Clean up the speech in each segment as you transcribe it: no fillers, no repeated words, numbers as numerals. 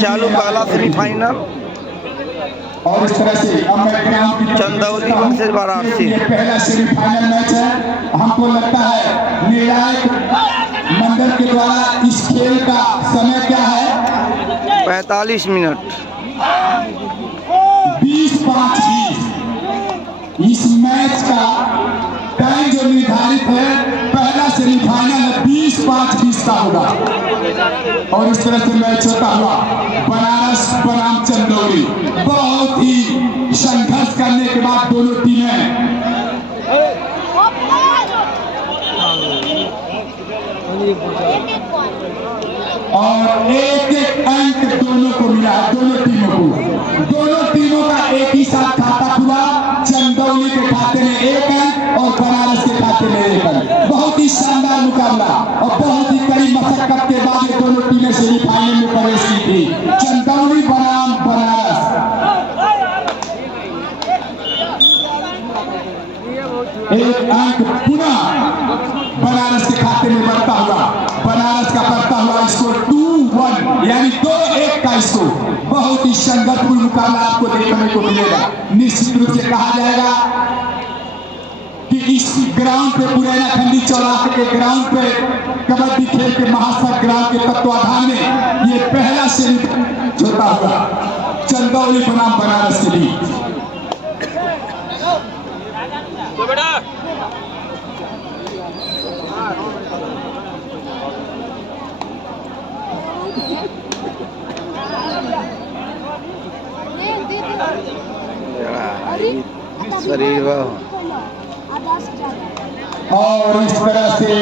चालू पहला सेमीफाइनल और इस तरह से अब मैं ग्राउंड की चंदौली वर्सेस वाराणसी। ये पहला सेमीफाइनल मैच है। हमको लगता है निर्णायक मंडल के द्वारा इस खेल का समय क्या है? 45 मिनट। 20-5 इस मैच का टाइम जो निर्धारित है, पहला सेमीफाइनल 20-5 का होगा। और इस तरह से मैच होता हुआ बनारस बनाम चंदौली, बहुत ही संघर्ष करने के बाद दोनों टीमें और एक अंक दोनों को मिला है। दोनों टीमों का एक ही साथ खाता खुला। चंदौली के खाते में 1 अंक और बनारस के खाते में 1 अंक। बहुत ही शानदार मुकाबला और बहुत ही कड़ी मशक्कत के बाद ये दोनों टीमें सेमीफाइनल में प्रवेश की थी। चंदौली बनाम बनारस। एक अंक पुनः बनारस के खाते में बढ़ता हुआ, बनारस का बढ़ता हुआ स्कोर 2-1 यानी 2-1 का स्कोर। बहुत ही संघर्षपूर्ण मुकाबला आपको देखने को मिलेगा। निश्चित रूप से कहा जाएगा कि इस ग्राउंड पे पुरैना खंडी चौराहे के ग्राउंड पे कबड्डी खेल के महासंघ ग्राउंड के तत्वाधान में ये पहला सेमीफाइनल होता हुआ चंदौली बनाम बनारस के बीच। और इस तरह से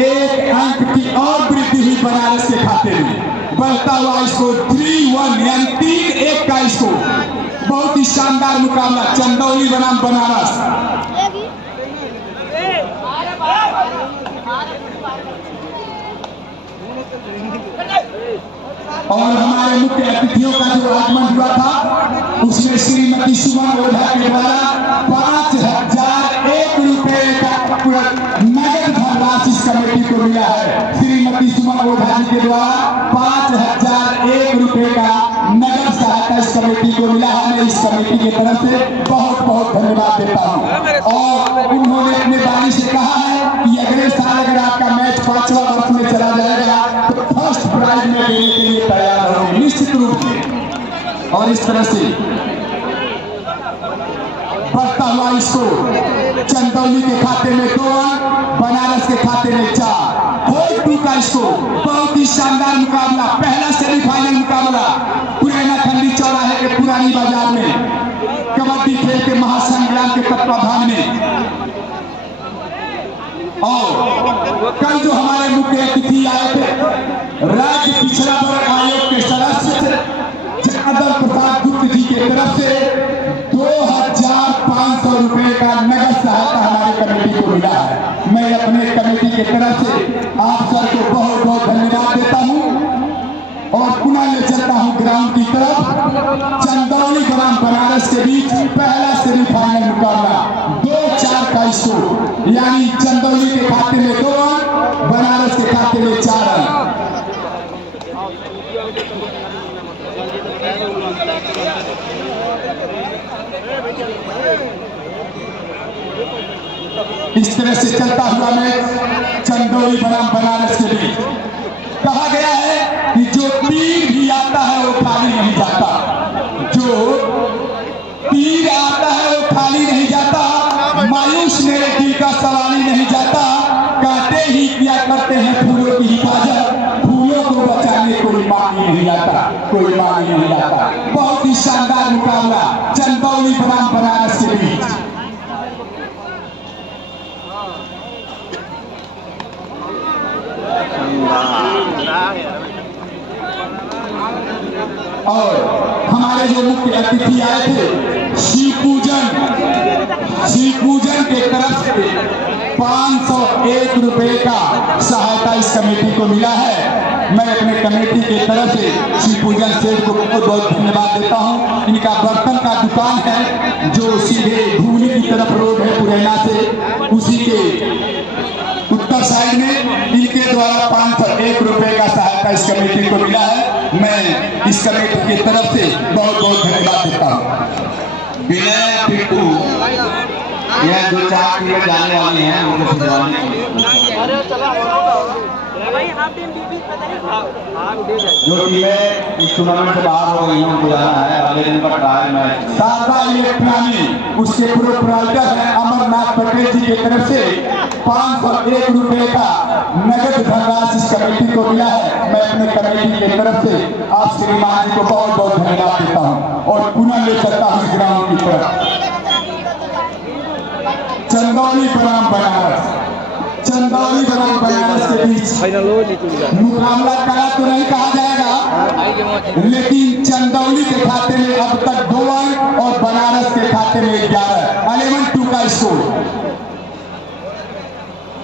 1 अंक की और वृद्धि हुई बनारस के खाते में। बढ़ता हुआ स्कोर 3-1 यानी 3-1 का स्कोर। बहुत ही शानदार मुकाबला चंदौली बनाम बनारस। और हमारे मुख्य अतिथियों का जो आगमन हुआ था उसमें श्रीमती सुमन ओझा के द्वारा 5001 रुपए का नगद धनराशि इस कमेटी को मिला है। श्रीमती सुमन ओझा जी के द्वारा 5001 रुपए का नगद सहायता इस कमेटी को मिला है। मैं इस कमेटी की तरफ से बहुत बहुत धन्यवाद देता हूँ। और उन्होंने अपने वाणी से कहा है कि अगले साल अगर आपका मैच 5वां वर्ष में चला जाएगा तो फर्स्ट प्राइज में देने के लिए तैयार होंगे निश्चित रूप से। और इस तरह से बढ़ता हुआ स्कोर चंदौली के खाते में 2 अंक, बनारस के खाते में 4। होल 2 का स्कोर। बहुत ही शानदार मुकाबला, पहला सेमीफाइनल मुकाबला पुरैना खंडी चौराहे के पुरानी बाजार में कबड्डी खेल के महासंग्राम के तत्वाधान में। और कल जो हमारे मुख्य अतिथि आए थे, राज्य पिछड़ा वर्ग आयोग के सदस्य जनार्दन प्रसाद गुप्त जी के तरफ से 2500 रुपए का नगद सहायता हमारी कमेटी को मिला है। मैं अपने कमेटी के तरफ से आप सबको बहुत बहुत धन्यवाद देता हूं। और पुनः ले चलता हूं ग्राउंड की तरफ। चंदौली बनाम बनारस के बीच पहला सेमीफाइनल मुकाबला 2-4 का स्कोर यानी चंदौली के खाते में 2 अंक, बनारस के खाते में 4 अंक। इस तरह से चलता हुआ मैच चंदौली बनाम बनारस के बीच। कहा गया है कि जो तीर भी आता है वो खाली नहीं जाता। जो तीर आता है वो खाली नहीं जाता। मायूस मेरे दिल का सवाल ही नहीं जाता। कहते ही किया करते हैं फूलों की हिफाजत, फूलों को बचाने कोई मांग नहीं आता, कोई मांग नहीं आता। बहुत ही शानदार मुकाबला चंदौली बनाम बनारस के बीच। और हमारे जो मुख्य अतिथि आए थे शिव पूजन के तरफ से 501 रुपए का सहायता इस कमेटी को मिला है। मैं अपने कमेटी के तरफ से शिव पूजन सेठ को बहुत बहुत धन्यवाद देता हूं। इनका बर्तन का दुकान है जो सीधे भूमि की तरफ रोड है पुरैना से, उसी के उत्तर साइड में इनके द्वारा 501 रुपए का सहायता इस कमेटी को मिला है। मैं इस कमेटी की तरफ से बहुत बहुत धन्यवाद देता हूँ। विनय पिट्टू यह जो 4 टीमें जाने वाली हैं उनको भिजवाने के लिए जो टीमें इस टूर्नामेंट से बाहर हो गई हैं उनको जाना है। अगले दिन का ट्रायल मैच शारदा इलेक्ट्रॉनिक उसके प्रोपराइटर हैं अमरनाथ पटेल जी की तरफ से 501 रुपए का नगद धनराशि इस कमेटी को मिला है। मैं अपने कमेटी की तरफ से आप श्रीमान जी को बहुत बहुत धन्यवाद देता हूँ और पुनः ले चलता हूँ ग्राउंड की तरफ। चंदौली बनाम बनारस, चंदौली बनाम बनारस के बीच मुकाबला कड़ा तो नहीं कहा जाएगा, लेकिन चंदौली के खाते में अब तक 2 अंक और बनारस के खाते में 11-2 का स्कोर।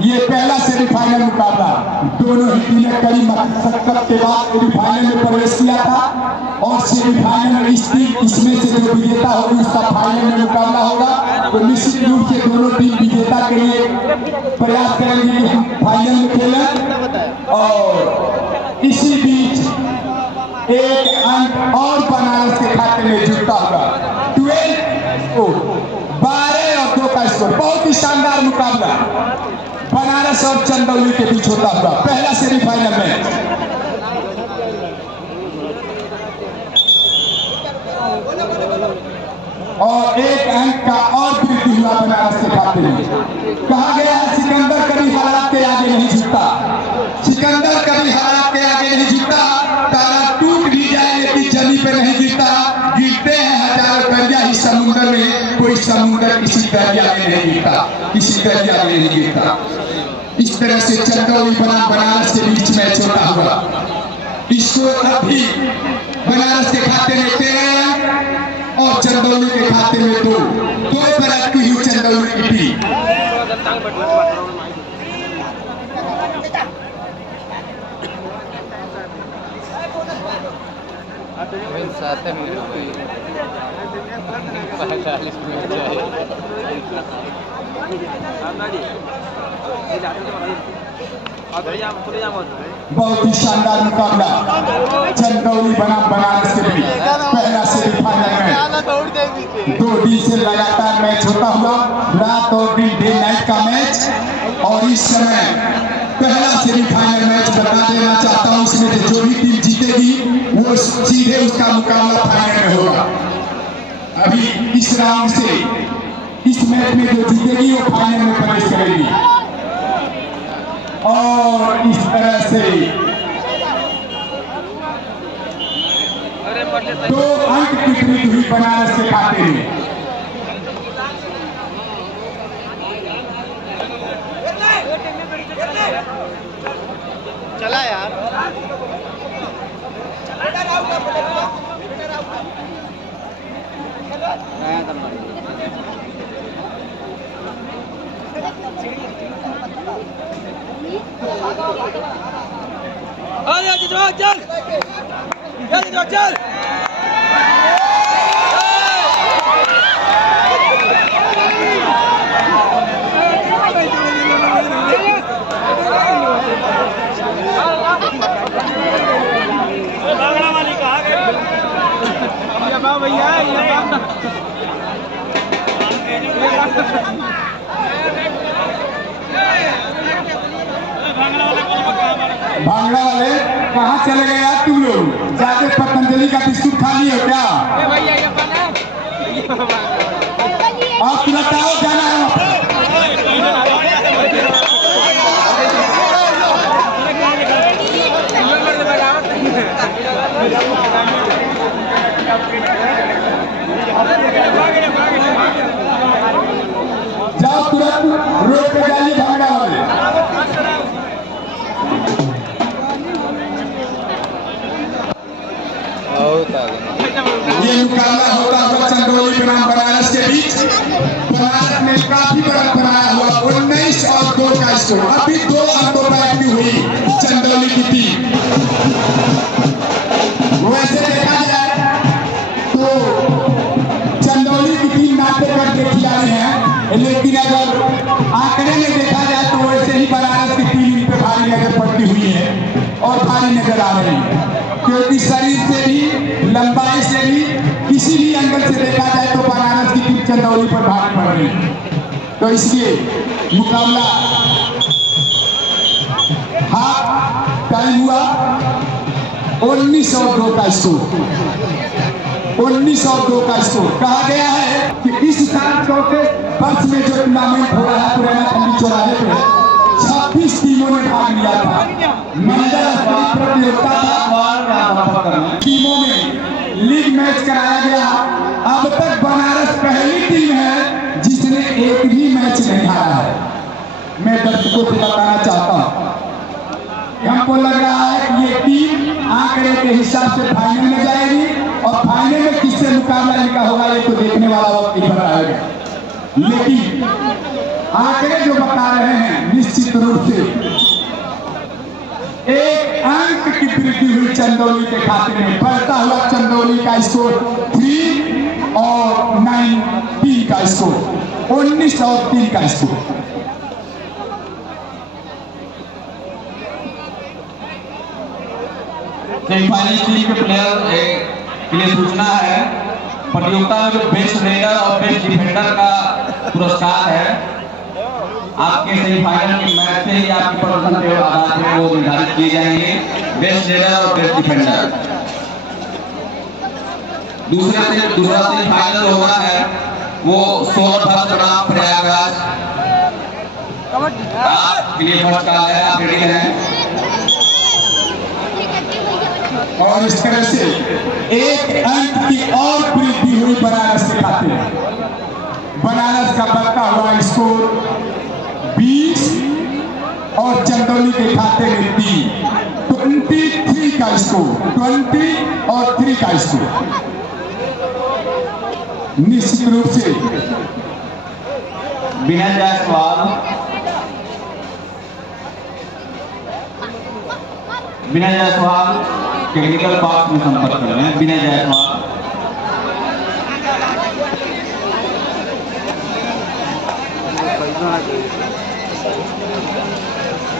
ये पहला सेमीफाइनल मुकाबला, दोनों ही टीमें कड़ी मशक्कत के बाद सेमीफाइनल में प्रवेश किया था और सेमीफाइनल में इसमें से जो विजेता होगी उसका फाइनल में मुकाबला होगा। तो निश्चित रूप से दोनों टीम विजेता के लिए प्रयास करेंगे कि हम फाइनल में खेलें। और इसी बीच 1 अंक और बनारस के खाते में जुड़ता होगा। 12 और 2 का स्कोर। बहुत ही शानदार मुकाबला बनारस और चंदौली के बीच होता हुआ पहला सेमीफाइनल मैच। और 1 अंक का और वृद्धि हुआ बनारस के खाते में। कहा गया है सिकंदर कभी हालात के आगे नहीं झुकता, सिकंदर कभी हालात के आगे नहीं झुकता। तारा टूट भी जाए लेकिन जमी पे नहीं गिरता। गिरते हैं हजारों दरिया ही समुद्र में, कोई समुद्र किसी दरिया में नहीं गिरता, किसी दरिया में नहीं गिरता। इस तरह से चंदौली बनाम बनारस के बीच मैच होता हुआ इसको अभी बनारस के खाते में 13 और चंदौली के खाते में 2 पर अटकी हुई चंदौली की टीम। बहुत ही शानदार मुकाबला चंदौली बनाम बनारस के बीच पहला सेमीफाइनल में 2 दिन से लगातार मैच होता हुआ, रात और दिन डे नाइट का मैच। और इस समय पहला सेमीफाइनल मैच बता देना चाहता हूँ, इसमें से जो भी टीम जीतेगी वो सीधे उसका मुकाबला फाइनल में होगा। अभी इस राउंड से इस मैच में जो जीतेगी वो फाइनल में प्रवेश करेगी। और इस तरह से 2 अंक की वृद्धि हुई बनारस के खाते में। चला यार चल भांगड़ा वाले कहाँ चले गए यार तुम लोग? जाके पतंजलि का बिस्कुट खा लिए हो क्या? आप तुरंत आओ, जाना है वहाँ पे। जाओ तुरंत रोड पे जाइए भांगड़ा वाले। ये मुकाबला होता हुआ चंदौली बनाम बनारस के बीच। बनारस में काफी बड़ा बनाया हुआ 19 और 2 का स्कोर। अभी 2 अंकों पर अटकी हुई चंदौली की टीम। वैसे देखा जाए तो चंदौली की टीम नाते करके खिलाड़ी है, लेकिन अगर आंकड़े में देखा जाए तो वैसे ही बनारस की टीम इन पे भारी नजर पड़ती हुई है और भारी नजर आ रही है, क्योंकि शरीर से भी, लंबाई से भी, किसी भी एंगल से देखा जाए तो बनारस की टीम चंदौली पर भारी पड़ रही है। तो इसलिए मुकाबला हाफ टाइम हुआ 1902 का स्कोर, 1902 का स्कोर। कहा गया है कि इस साल चौथे वर्ष में जो टूर्नामेंट हो रहा है पुराना खंडी चौराहे पे 26 टीमों ने भाग लिया था। मंडल स्तरीय प्रतियोगिता था, टीमों में लीग मैच कराया गया। अब तक बनारस पहली टीम है जिसने एक भी मैच नहीं हारा है। मैं दर्शकों से बताना चाहता हूँ, हमको लग रहा है कि ये टीम आंकड़े के हिसाब से फाइनल में जाएगी और फाइनल में किससे मुकाबला लिखा होगा ये तो देखने वाला वक्त ही बताएगा। लेकिन आंकड़े जो बता रहे हैं निश्चित रूप से एक अंक की वृद्धि हुई चंदौली के खाते में। बढ़ता हुआ चंदौली का स्कोर 3 और 9 3 का स्कोर, 19 और 3 का स्कोर। सेमीफाइनल टीम के प्लेयर के लिए सूचना है, प्रतियोगिता में जो बेस्ट रेडर और बेस्ट डिफेंडर का पुरस्कार है आपके सेमीफाइनल के मैच से ही आपके प्रदर्शन के आधार पर वो निर्धारित किए जाएंगे, बेस्ट रेडर और बेस्ट डिफेंडर। दूसरा सेमीफाइनल होना है वो सोनभद्र प्रयागराज। आपके लिए फर्स्ट कॉल है, आप रेडी हैं? और इस तरह से एक अंक की और वृद्धि हुई बनारस के खाते में। बनारस का बढ़ता हुआ स्कोर 20 और चंदौली के खाते में 23 का स्कोर, 20 और 3 का स्कोर। निश्चित रूप से विनय जायसवाल, विनय जायसवाल टेक्निकल पार्ट में संपर्क कर रहे हैं। विनय जायसवाल,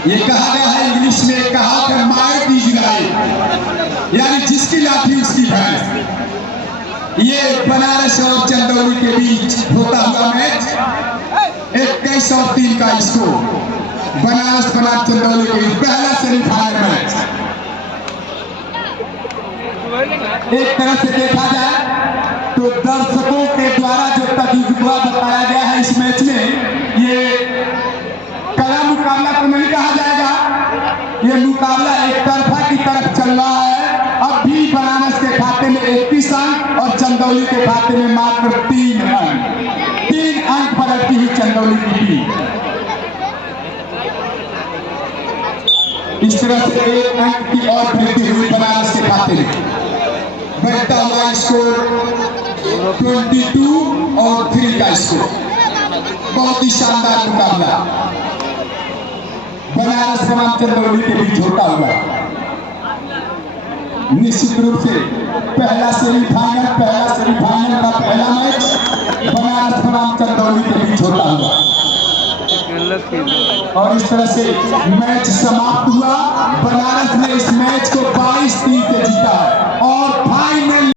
ये कहा गया है इंग्लिश में, कहा कि मार दी जाए, यानी जिसकी लाठी उसकी भैंस। ये बनारस और चंदौली के बीच होता हुआ मैच 21 और 3 का स्कोर। बनारस बनाम चंदौली के बीच पहला सेमीफाइनल मैच। एक तरह से देखा जाए तो दर्शकों के द्वारा जो तजुर्बा बताया गया है इस मैच में, ये कड़ा मुकाबला तो नहीं कहा जाएगा, ये मुकाबला एक तरफा की तरफ चल रहा है। अब भी बनारस के खाते में 31 अंक और चंदौली के खाते में मात्र 3 अंक। 3 अंक बढ़ती हुई चंदौली की टीम। इस तरह से 1 अंक की और वृद्धि हुई बनारस के खाते में। बढ़ता हुआ स्कोर 22 और 3 का स्कोर। बहुत ही शानदार मुकाबला बनारस बनाम चंदौली के बीच होता हुआ। निश्चित रूप से पहला सेमीफाइनल का पहला मैच बनारस बनाम चंदौली के बीच होता हुआ। और इस तरह से मैच समाप्त हुआ। बनारस ने इस मैच को 22-3 से जीता है और फाइनल